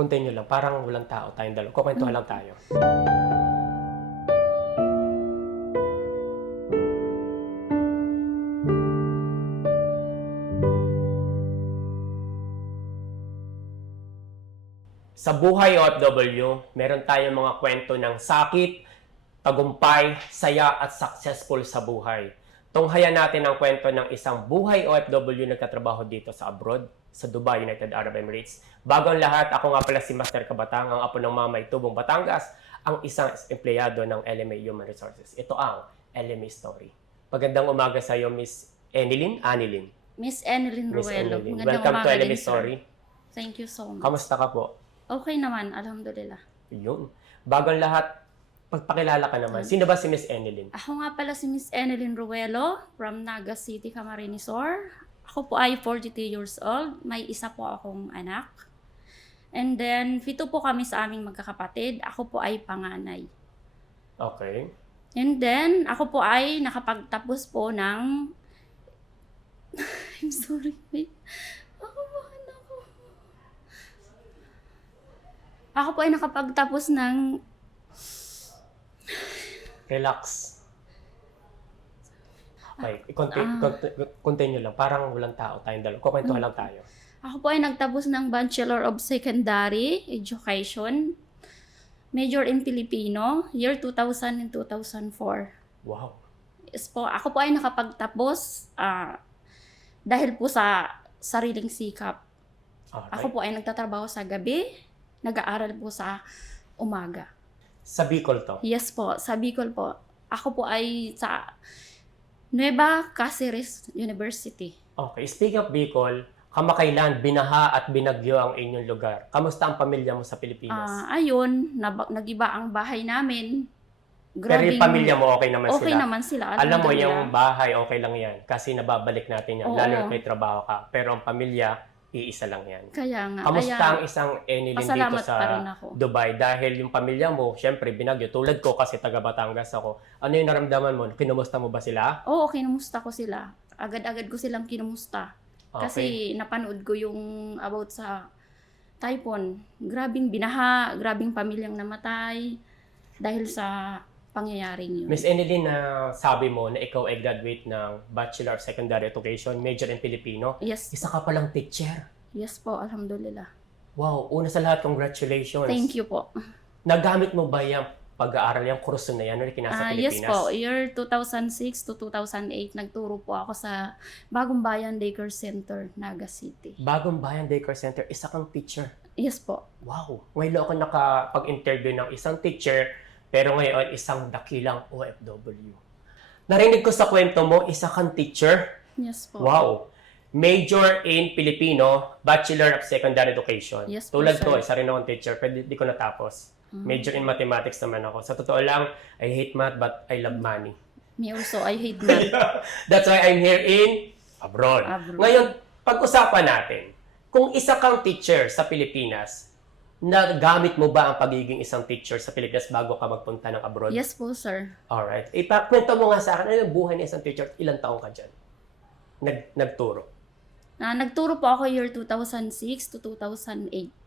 Continue lang, parang walang tao tayong dalawa. Kukwentuhan lang tayo. Sa buhay OFW, meron tayong mga kwento ng sakit, tagumpay, saya at successful sa buhay. Tunghayan natin ang kwento ng isang buhay OFW nagtatrabaho dito sa abroad, sa Dubai, United Arab Emirates. Bago ang lahat, ako nga pala si Master Kabatang, ang apo ng Mamay Tubong Batangas, ang isang empleyado ng LMA Human Resources. Ito ang LMA Story. Magandang umaga sa iyo, Miss Anilyn. Miss Annalyn Miss Ruelo. Anilyn. Magandang Welcome to umaga LMA din, sir. Story. Thank you so much. Kamusta ka po? Okay naman, alhamdulillah. Yun. Bago ang lahat, pagpakilala ka naman. Sino ba si Miss Anilyn? Ako nga pala si Miss Annalyn Ruelo from Naga City, Camarines Sur. Ako po ay 42 years old. May isa po akong anak. And then, 7 po kami sa aming magkakapatid. Ako po ay panganay. Okay. And then, ako po ay nakapagtapos po ng... I'm sorry, wait. Ako po ay nakapagtapos ng... Relax. Okay, continue lang. Parang walang tao tayong dalawa. Kukwentuhan lang tayo. Ako po ay nagtapos ng Bachelor of Secondary Education, major in Filipino, year 2000 and 2004. Wow. Yes po, ako po ay nakapagtapos dahil po sa sariling sikap. Alright. Ako po ay nagtatrabaho sa gabi, nag-aaral po sa umaga. Sa Bicol to? Yes po, sa Bicol po. Ako po ay sa Nueva Cáceres University. Okay. Speaking of Bicol, kamakailan binaha at binagyo ang inyong lugar. Kamusta ang pamilya mo sa Pilipinas? Ayun, nag-iba ang bahay namin. Pero yung pamilya mo okay naman sila? Okay naman sila. Alam mo, alhamdulillah. yung bahay okay lang yan. Kasi nababalik natin yan. Oo. Lalo na may trabaho ka. Pero ang pamilya, iisa lang yan. Kaya nga. Kamusta ang isang Anilyn dito pasalamat sa pa rin ako. Dubai? Dahil yung pamilya mo, syempre, binagyo. Tulad ko kasi taga Batangas ako. Ano yung naramdaman mo? Kinumusta mo ba sila? Oo, kinumusta ko sila. Agad-agad ko silang kinumusta. Okay. Kasi napanood ko yung about sa typhoon. Grabing binaha, grabing pamilyang namatay dahil sa pangyayaring yun. Miss Anilyn, sabi mo na ikaw ay graduate ng Bachelor of Secondary Education, major in Filipino. Yes. Isa ka palang teacher. Yes po, alhamdulillah. Wow, una sa lahat, congratulations. Thank you po. Nagamit mo ba yung pag-aaral, yung kurso na yan, nung kinasa Yes Pilipinas? po, year 2006 to 2008, nagturo po ako sa Bagong Bayan Daycare Center, Naga City. Bagong Bayan Daycare Center, isa kang teacher. Yes po. Wow, ngayon ako nakapag-interview ng isang teacher, pero ngayon isang dakilang OFW. Narinig ko sa kwento mo, isa kang teacher. Yes po. Wow. Major in Filipino, Bachelor of Secondary Education. Yes po, Tulad sir. ko, isa rin akong teacher, pero di ko natapos. Major in Mathematics naman ako. Sa totoo lang, I hate math but I love money. Me also, I hate math. That's why I'm here in abroad. Ngayon, pag-usapan natin, kung isa kang teacher sa Pilipinas, nagamit mo ba ang pagiging isang teacher sa Pilipinas bago ka magpunta ng abroad? Yes po, sir. Alright. Ipakwento mo nga sa akin, ano yung buhay ng isang teacher? Ilang taong ka dyan? Nagturo. Nagturo po ako year 2006 to 2008.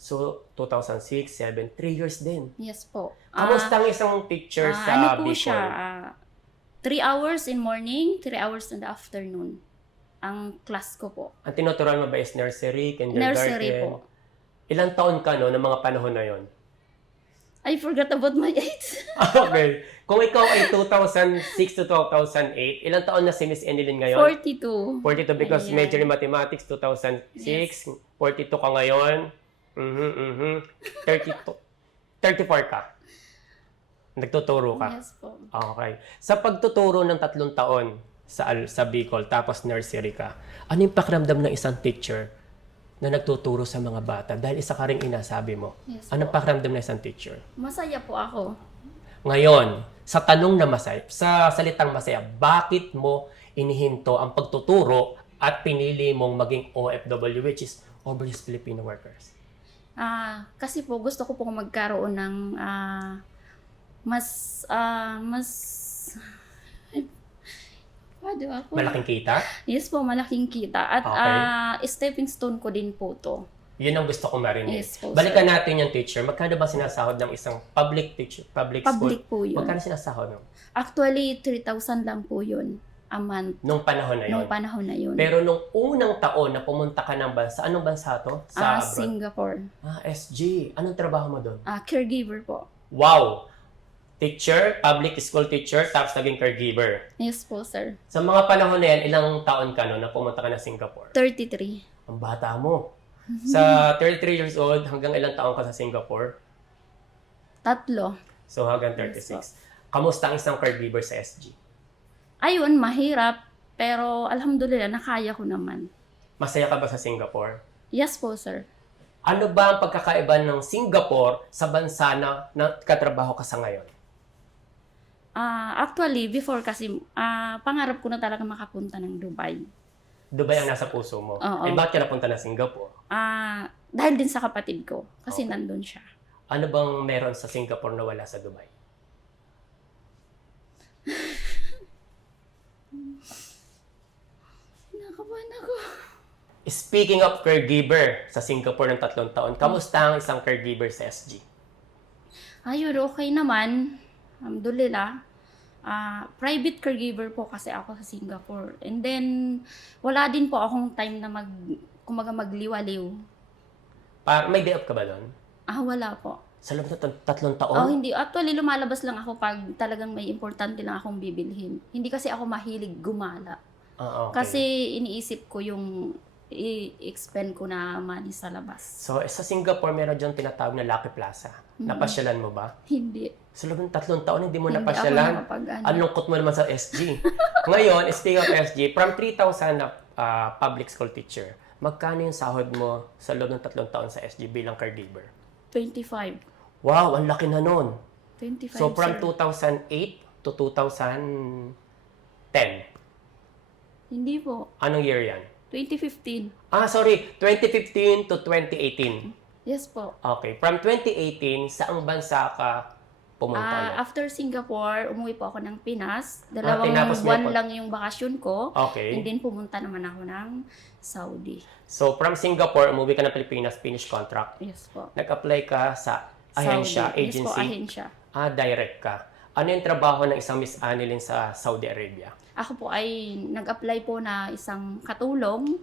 So, 2006, 7, 3 years din. Yes po. Kamusta ang isang teacher sa ano po Bicol? siya? 3 hours in morning, 3 hours in the afternoon. Ang class ko po. Ang tinuturuan mo ba is nursery, kindergarten? Nursery po. Ilang taon ka no, ng mga panahon na yon? I forgot about my age. Okay. Kung ikaw ay 2006 to 2008, ilang taon na si Miss Anilyn ngayon? 42. 42 because Ayan. major in mathematics 2006, Yes. 42 ka ngayon. 32. 34 ka. Nagtuturo ka. Yes po. Okay. Sa pagtuturo ng 3 taon sa Bicol, tapos nursery ka, ano yung pakiramdam ng isang teacher na nagtuturo sa mga bata? Dahil isa ka rin inasabi mo. Yes Anong po. pakiramdam ng isang teacher? Masaya po ako. Ngayon, sa tanong na masaya, sa salitang masaya, bakit mo inihinto ang pagtuturo at pinili mong maging OFW, which is Overseas Filipino Workers? Kasi po gusto ko po magkaroon ng mas Pwede ako. Malaking kita? Yes po, malaking kita. At Okay. stepping stone ko din po to. Yun ang gusto kong marinig. Yes po, Balikan natin yung teacher. Magkano ba sinasahod ng isang public teacher, public school? Public po yun. Magkano sinasahod? No? Actually, 3,000 lang po yun a month. Nung panahon na yun. Nung panahon na yun. Pero nung unang taon na pumunta ka ng bansa, anong bansa to? Sa abroad? Singapore. SG. Anong trabaho mo doon? Caregiver po. Wow! Teacher, public school teacher, tapos naging caregiver. Yes po, sir. Sa mga panahon na yan, ilang taon ka no, na pumunta ka na Singapore? 33. Ang bata mo. Sa 33 years old, hanggang ilang taon ka sa Singapore? 3. So hanggang 36. Kamusta ang isang caregiver sa SG? Ayun, mahirap. Pero alhamdulillah, nakaya ko naman. Masaya ka ba sa Singapore? Yes po, sir. Ano ba ang pagkakaiba ng Singapore sa bansa na katrabaho ka sa ngayon? Actually, before kasi, pangarap ko na talaga makapunta ng Dubai. Dubai ang nasa puso mo. Oo. Eh bakit ka napunta na Singapore? Dahil din sa kapatid ko. Kasi Okay. nandun siya. Ano bang meron sa Singapore na wala sa Dubai? Nakabahan ako. Speaking of caregiver sa Singapore ng 3 taon, kamusta ang isang caregiver sa SG? Ayun, okay naman. Alhamdulillah. Private caregiver po kasi ako sa Singapore. And then, wala din po akong time na kumaga magliwaliw. May day off ka ba doon? Wala po. Sa loob ng 3 taon? Hindi. Actually, lumalabas lang ako pag talagang may importante lang akong bibilhin. Hindi kasi ako mahilig gumala. Okay. Kasi iniisip ko yung i-expend ko na money sa labas. So, sa Singapore, meron dyan tinatawag na Lucky Plaza. Napasyalan mo ba? Hindi. Sa loob ng 3 taon, hindi mo Hindi napasyalan? ako nakapag-ano. Ang lungkot mo naman sa SG. Ngayon, speaking of SG, from 3,000 na public school teacher, magkano yung sahod mo sa loob ng 3 taon sa SG bilang caregiver? 25. Wow, ang laki na nun. 25, So, from sir. 2008 to 2010, Hindi po. anong year yan? 2015. Sorry, 2015 to 2018. Yes po. Okay, from 2018, saang bansa ka pumunta? After Singapore, umuwi po ako ng Pinas. tinapos mo Buwan po- lang yung bakasyon ko. Okay. And then pumunta naman ako ng Saudi. So, from Singapore, umuwi ka ng Pilipinas, finish contract. Yes po. Nag-apply ka sa ahensya, Saudi. Yes po, agency. ahensya. Direct ka. Ano yung trabaho ng isang Miss Annalyn sa Saudi Arabia? Ako po ay nag-apply po na isang katulong.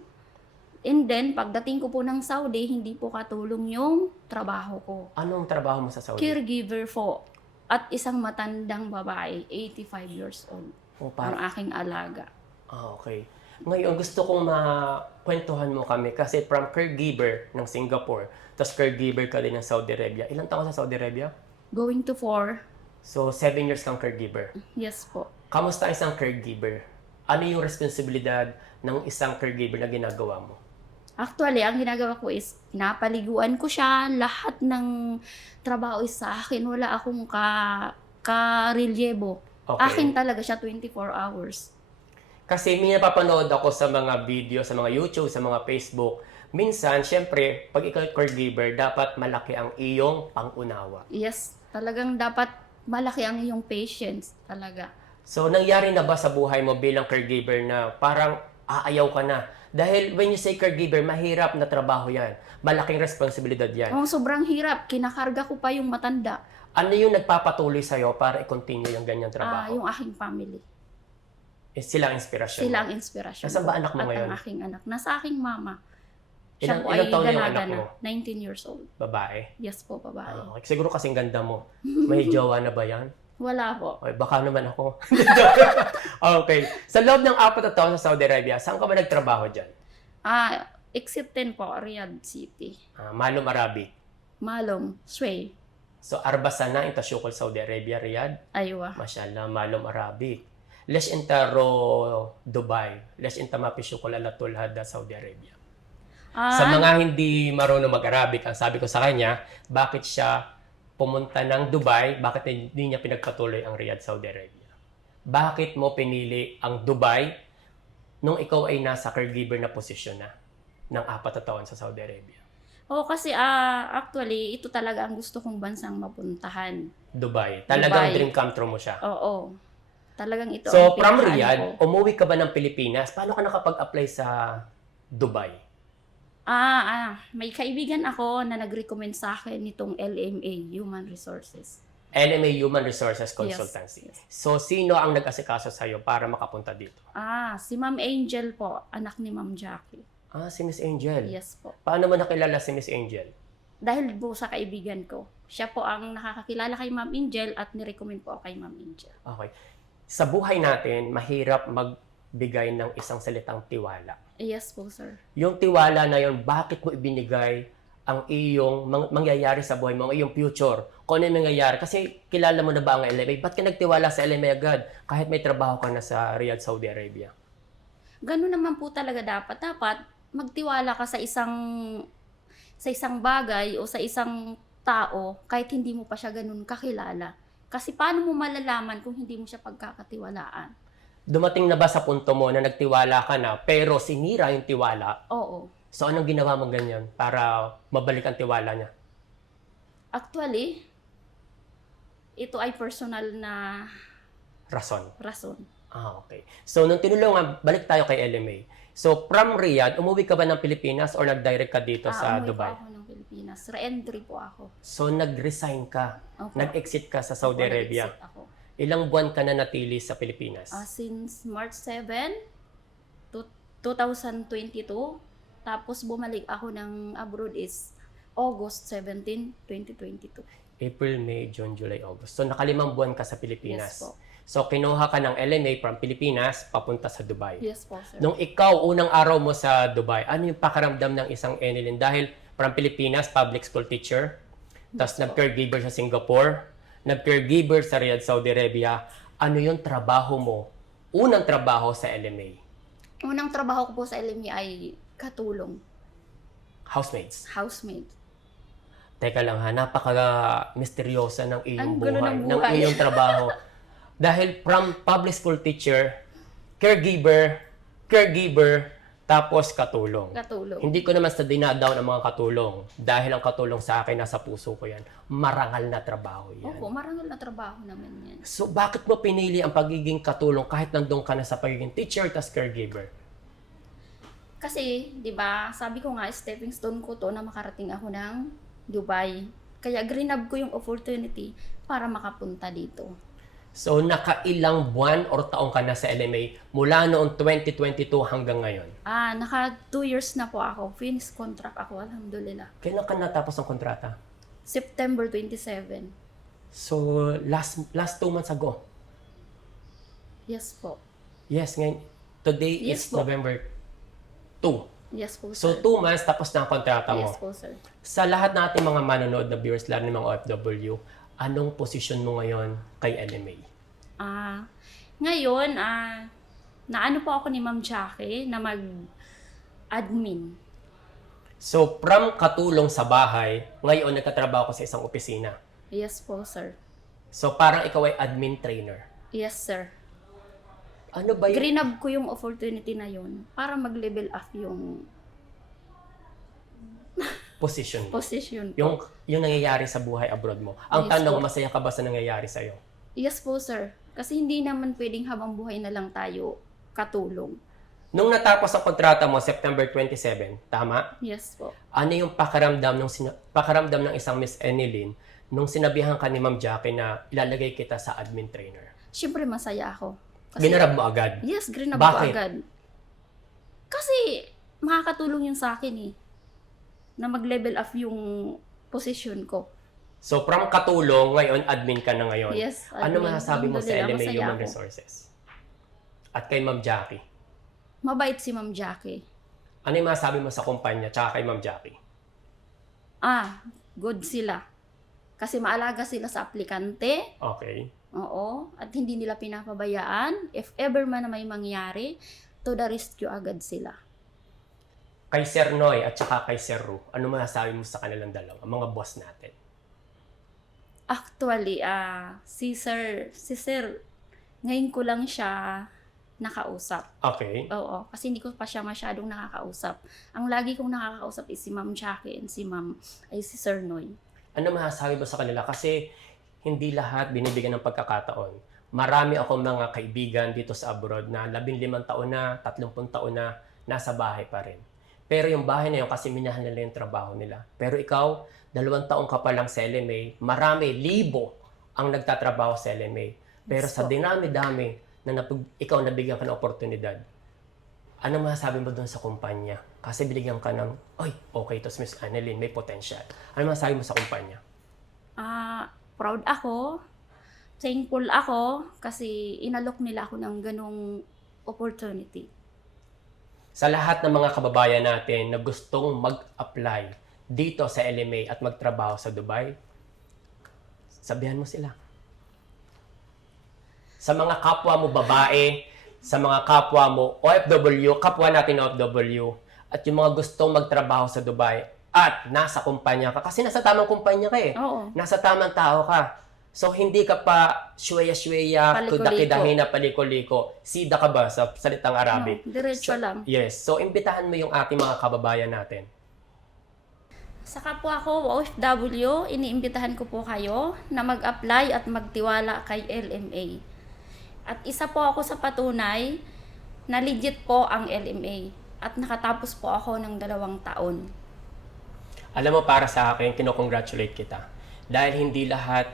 And then, pagdating ko po ng Saudi, hindi po katulong yung trabaho ko. Anong trabaho mo sa Saudi? Caregiver po. At isang matandang babae, 85 years old. Oh, Ang aking alaga. Okay. Ngayon, gusto kong makwentuhan mo kami kasi from caregiver ng Singapore, tapos caregiver ka din ng Saudi Arabia. Ilang taon sa Saudi Arabia? Going to 4. So, 7 years kang caregiver. Yes po. Kamusta ang isang caregiver? Ano yung responsibilidad ng isang caregiver na ginagawa mo? Actually, ang ginagawa ko is pinapaliguan ko siya. Lahat ng trabaho is sa akin. Wala akong ka-relyebo. Okay. Akin talaga siya 24 hours. Kasi may napapanood ako sa mga video, sa mga YouTube, sa mga Facebook. Minsan, syempre, pag ikaw caregiver, dapat malaki ang iyong pangunawa. Yes, talagang dapat malaki ang iyong patience talaga. So, nangyari na ba sa buhay mo bilang caregiver na parang aayaw ka na? Dahil when you say caregiver, mahirap na trabaho yan. Malaking responsibilidad yan. Sobrang hirap. Kinakarga ko pa yung matanda. Ano yung nagpapatuloy sa'yo para i-continue yung ganyang trabaho? Yung aking family. Sila ang inspirasyon Sila mo. ang inspirasyon Nasaan ba ko. anak mo At ngayon? ang aking anak. Nasa aking mama. Siya Ilang po ay taon na yung dalaga anak na. mo? 19 years old. Babae? Yes po, babae. Okay. Siguro kasing ganda mo. May jowa na ba yan? Wala po. Okay, baka naman ako. Okay. Sa loob ng 4 na taon sa Saudi Arabia, saan ka ba nagtrabaho dyan? Exit 10 po, Riyadh City. Malum Arabic. Malong, Sway. So, Arbasana, inta Shukol, Saudi Arabia, Riyadh. Aywa. Mashallah, Malum Arabic. Lesh inta ro Dubai. Lesh inta mapishukol alatul hada Saudi Arabia. Sa mga hindi marunong mag-Arabic, ang sabi ko sa kanya, bakit siya pumunta ng Dubai, bakit hindi niya pinagpatuloy ang Riyadh, Saudi Arabia? Bakit mo pinili ang Dubai nung ikaw ay nasa caregiver na posisyon na ng 4 na taon sa Saudi Arabia? Kasi actually, ito talaga ang gusto kong bansang mapuntahan. Dubai. Talagang Dubai. dream come true mo siya. Oo. Talagang ito So, ang from pinakaano Riyadh, ko. umuwi ka ba ng Pilipinas? Paano ka nakapag-apply sa Dubai? May kaibigan ako na nag-recommend sa akin nitong LMA, Human Resources. LMA Human Resources Consultancy. Yes. So, sino ang nag-asikaso sa'yo para makapunta dito? Si Ma'am Angel po, anak ni Ma'am Jackie. Si Miss Angel. Yes po. Paano mo nakilala si Miss Angel? Dahil po sa kaibigan ko. Siya po ang nakakakilala kay Ma'am Angel at nirecommend po ako kay Ma'am Angel. Okay. Sa buhay natin, mahirap magbigay ng isang salitang tiwala. Yes po, sir. Yung tiwala na yun, bakit mo ibinigay ang iyong mangyayari sa buhay mo, ang iyong future, kung ano yung mangyayari. Kasi kilala mo na ba ang LMA? Ba't ka nagtiwala sa LMA agad? Kahit may trabaho ka na sa Riyadh, Saudi Arabia. Ganun naman po talaga dapat. Dapat magtiwala ka sa isang bagay o sa isang tao kahit hindi mo pa siya ganun kakilala. Kasi paano mo malalaman kung hindi mo siya pagkakatiwalaan? Dumating na ba sa punto mo na nagtiwala ka na pero sinira yung tiwala? Oo. So anong ginawa mong ganyan para mabalik ang tiwala niya? Actually, ito ay personal na Rason. rason. Okay. So nung tinulungan, balik tayo kay LMA. So from Riyadh, umuwi ka ba ng Pilipinas or nag-direct ka dito sa Umuwi Dubai? po ako ng Pilipinas. Re-entry po ako. So nag-resign ka, Opo. nag-exit ka sa Saudi Opo, Arabia. nag-exit ako. Ilang buwan ka na natili sa Pilipinas? Since March 7, 2022. Tapos bumalik ako ng abroad is August 17, 2022. April, May, June, July, August. So nakalimang buwan ka sa Pilipinas. Yes po. So kinuha ka ng LMA from Pilipinas papunta sa Dubai. Yes po, sir. Nung ikaw, unang araw mo sa Dubai, ano yung pakiramdam ng isang Enelin? Dahil from Pilipinas, public school teacher, tapos nag-caregiver sa Singapore, nag-caregiver sa Riyadh, Saudi Arabia. Ano yung trabaho mo? Unang trabaho sa LMA? Unang trabaho ko po sa LME ay katulong, Housemates. housemaid. Teka lang ha, napaka-misteryosa ng iyong Ang gulo buhay, ng ng buhay. iyong trabaho. Dahil from public school teacher, caregiver, tapos katulong. Katulong. Hindi ko naman sa dinadown ang mga katulong. Dahil ang katulong sa akin, nasa puso ko yan. Marangal na trabaho yan. Opo, marangal na trabaho naman yan. So, bakit mo pinili ang pagiging katulong kahit nandun ka na sa pagiging teacher tas caregiver? Kasi, di ba, sabi ko nga, stepping stone ko to na makarating ako ng Dubai. Kaya grinab ko yung opportunity para makapunta dito. So, nakailang buwan or taong ka na sa LMA mula noong 2022 hanggang ngayon? Naka 2 years na po ako. Finish contract ako, alhamdulillah. Kailan ka natapos ang kontrata? September 27. So, last 2 months ago. Yes po. Yes, ngayon. Today Yes is po. November 2. Yes po, So, sir. 2 months tapos na ang kontrata mo. Yes po, sir. Sa lahat nating mga manonood na viewers, lalo ng mga OFW, anong posisyon mo ngayon kay LMA? Ngayon, naano po ako ni Ma'am Jackie na mag-admin. So, from katulong sa bahay, ngayon nagkatrabaho ko sa isang opisina. Yes po, sir. So, parang ikaw ay admin trainer. Yes, sir. Ano ba yun? Grinab ko yung opportunity na yun para mag-level up yung Position mo. position ko. Yung nangyayari sa buhay abroad mo. Ang Yes tanong, po. masaya ka ba sa nangyayari sa'yo? Yes po, sir. Kasi hindi naman pwedeng habang buhay na lang tayo katulong. Nung natapos ang kontrata mo, September 27, tama? Yes po. Ano yung pakiramdam ng isang Miss Enelin nung sinabihan ka ni Ma'am Jackie na ilalagay kita sa admin trainer? Siyempre masaya ako. Kasi, Ginarab mo agad? yes, grinab Bakit? ko agad. Kasi makakatulong yun sa akin eh. Na mag-level up yung position ko. So, from katulong, ngayon, admin ka na ngayon. Yes. Ano masasabi mo sa Alhamdulillah, LMA masaya Human ako. Resources? At kay Ma'am Jackie? Mabait si Ma'am Jackie. Ano yung masasabi mo sa kumpanya tsaka kay Ma'am Jackie? Good sila. Kasi maalaga sila sa aplikante. Okay. Oo. At hindi nila pinapabayaan. If ever man na may mangyari, to the rescue agad sila. Kay Sir Noy at saka kay Sir Ru, ano masasabi mo sa kanilang dalawa, ang mga boss natin? Actually, si Sir, ngayon ko lang siya nakausap. Okay. Oo, kasi hindi ko pa siya masyadong nakakausap. Ang lagi kong nakakausap is si Ma'am Jackie and si Sir Noy. Ano masasabi mo sa kanila? Kasi hindi lahat binibigyan ng pagkakataon. Marami akong mga kaibigan dito sa abroad na 15 taon na, 30 taon na, nasa bahay pa rin. Pero yung bahay na yun, kasi minahal nila yung trabaho nila. Pero ikaw, 2 taong ka pa lang sa LMA, marami, libo ang nagtatrabaho sa LMA. Pero Yes sa po. dinami-dami na ikaw nabigyan ka ng oportunidad, ano masasabi mo doon sa kumpanya? Kasi binigyan ka ng, ay, okay to si Miss Annalyn, may potential. Ano masasabi mo sa kumpanya? Proud ako, thankful ako kasi inalok nila ako ng ganong opportunity. Sa lahat ng mga kababayan natin na gustong mag-apply dito sa LMA at magtrabaho sa Dubai, sabihan mo sila. Sa mga kapwa mo babae, sa mga kapwa mo OFW, kapwa natin OFW, at yung mga gustong magtrabaho sa Dubai at nasa kumpanya ka, kasi nasa tamang kumpanya ka eh. Oo. Nasa tamang tao ka. So, hindi ka pa shweya-shweya, Paliko-liko. kudakidahin na paliko-liko. Sida ka ba sa salitang Arabic? No, diretso lang. Yes. So, imbitahan mo yung ating mga kababayan natin. Sa kapwa ko, OFW, iniimbitahan ko po kayo na mag-apply at magtiwala kay LMA. At isa po ako sa patunay na legit po ang LMA. At nakatapos po ako ng 2 taon. Alam mo, para sa akin, kinocongratulate kita. Dahil hindi lahat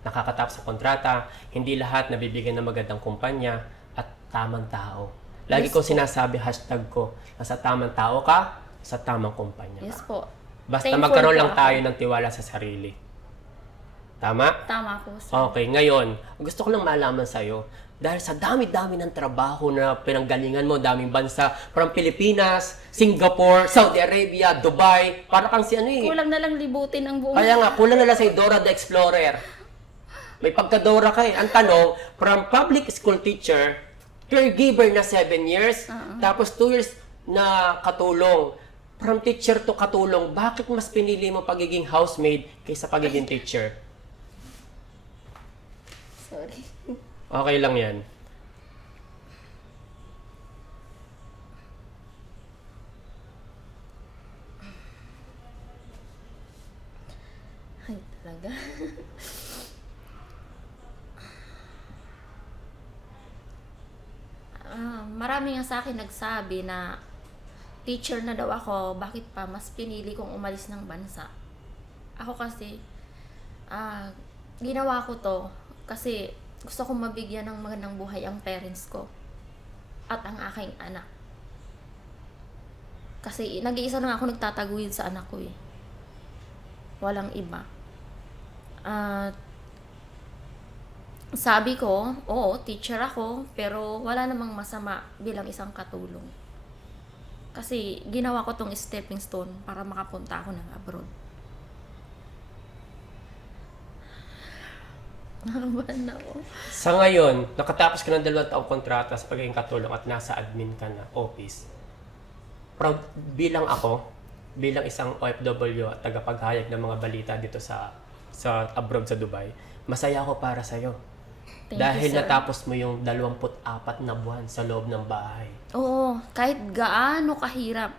nakakatapos sa kontrata, hindi lahat nabibigyan ng magandang kumpanya, at tamang tao. Lagi Yes ko po. sinasabi, hashtag ko, nasa tamang tao ka, sa tamang kumpanya Yes ka. po. Basta Thankful magkaroon po lang ako. tayo ng tiwala sa sarili. Tama? Tama po, sir. Okay, ngayon, gusto ko lang malaman sa'yo, dahil sa dami-dami ng trabaho na pinanggalingan mo, daming bansa, from Pilipinas, Singapore, Saudi Arabia, Dubai, para kang si ano eh. Kulang na lang libutin ang buong... Kaya nga, kulang na lang sa'yo Dora the Explorer. May pagka-Dora ka eh. Ang tanong, from public school teacher, caregiver na 7 years, tapos 2 years na katulong. From teacher to katulong, bakit mas pinili mo pagiging housemaid kaysa pagiging teacher? Sorry. Okay lang yan. Ay, talaga. Marami nga sa akin nagsabi na teacher na daw ako, bakit pa mas pinili kong umalis ng bansa. Ako kasi, ginawa ko to kasi gusto kong mabigyan ng magandang buhay ang parents ko at ang aking anak. Kasi nag-iisa lang ako nagtataguyod sa anak ko eh. Walang iba. At sabi ko, oo, teacher ako, pero wala namang masama bilang isang katulong. Kasi ginawa ko tong stepping stone para makapunta ako ng abroad. Nakabahan na ako. Sa ngayon, nakatapos ka ng 2 taong kontrata sa pagiging katulong at nasa admin ka na office. Proud bilang ako, bilang isang OFW at tagapaghayag ng mga balita dito sa abroad sa Dubai, masaya ako para sa'yo. Thank Dahil you, sir. natapos mo yung 24 na buwan sa loob ng bahay. Oo, kahit gaano kahirap.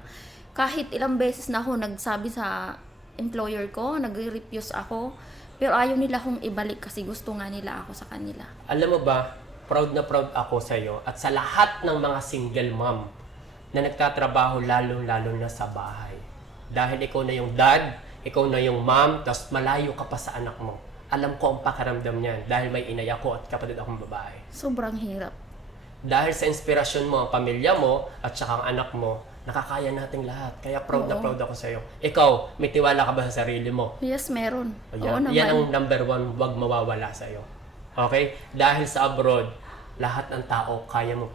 Kahit ilang beses na ako nagsabi sa employer ko, nagre-refuse ako, pero ayaw nila akong ibalik kasi gusto nga nila ako sa kanila. Alam mo ba, proud na proud ako sa'yo at sa lahat ng mga single mom na nagtatrabaho lalo-lalo na sa bahay. Dahil ikaw na yung dad, ikaw na yung mom, tapos malayo ka pa sa anak mo. Alam ko ang pakaramdam niyan dahil may inay ako at kapatid akong babae. Sobrang hirap. Dahil sa inspirasyon mo, ang pamilya mo at saka ang anak mo, nakakaya nating lahat. Kaya proud na Oo. proud ako sa'yo. Ikaw, may tiwala ka ba sa sarili mo? Yes, meron. Oo Ayan, naman. yan ang number 1, wag mawawala sa'yo. Okay? Dahil sa abroad, lahat ng tao kaya mo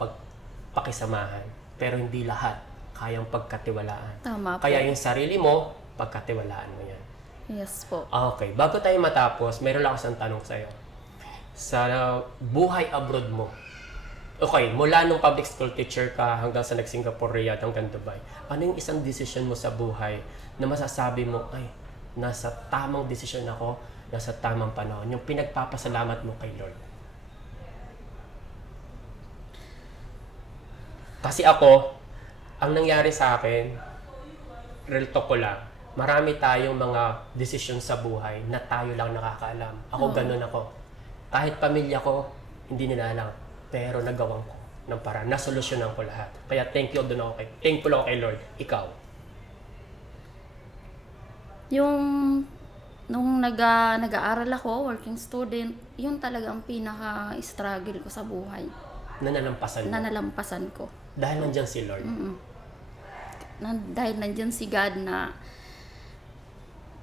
pakisamahan. Pero hindi lahat kayang pagkatiwalaan. Tama po. Kaya yung sarili mo, pagkatiwalaan mo yan. Yes po. Okay, bago tayo matapos, meron lang ako isang tanong sa'yo. Sa buhay abroad mo, okay, mula nung public school teacher ka hanggang sa nag-Singapore, Riyadh, hanggang Dubai, ano yung isang decision mo sa buhay na masasabi mo, ay, nasa tamang decision ako, nasa tamang panahon, yung pinagpapasalamat mo kay Lord? Kasi ako, ang nangyari sa akin, real talk ko lang, marami tayong mga desisyon sa buhay na tayo lang nakakaalam. Ako, ganun ako. Kahit pamilya ko, hindi nila alam. Pero nagawan ko ng paraan. Nasolusyonan ko lahat. Kaya thankful ako kay Lord. Ikaw. Yung nung nag-aaral ako, working student, yun talaga ang pinaka-struggle ko sa buhay. Na nalampasan mo? Na nalampasan ko. Dahil nandiyan si Lord. Dahil nandyan si God na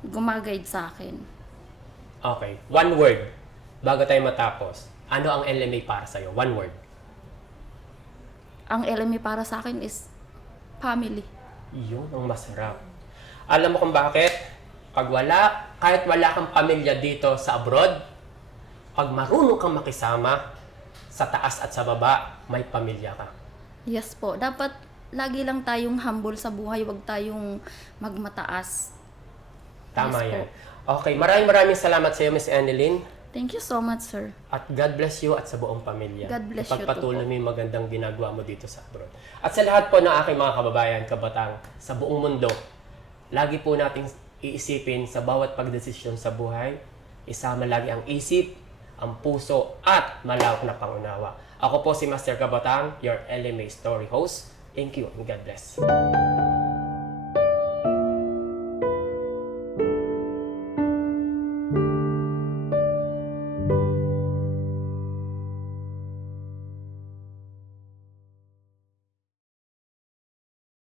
gumaguide sa akin. Okay. One word. Bago tayo matapos. Ano ang LMA para sa'yo? One word. Ang LMA para sa akin is family. Yun ang masarap. Alam mo kung bakit? Kahit wala kang pamilya dito sa abroad, pag marunong kang makisama, sa taas at sa baba, may pamilya ka. Yes po. Dapat lagi lang tayong humble sa buhay. Huwag tayong magmataas. Tama Yes yan. po. Okay, maraming salamat sa iyo, Miss Annalyn. Thank you so much, sir. At God bless you at sa buong pamilya. God bless you too Ipagpatuloy po. mo yung magandang ginagawa mo dito sa abroad. At sa lahat po ng aking mga kababayan, kabatang sa buong mundo, lagi po nating iisipin sa bawat pagdesisyon sa buhay, isama lagi ang isip, ang puso, at malawak na pangunawa. Ako po si Master Kabatang, your LMA Story host. Thank you and God bless.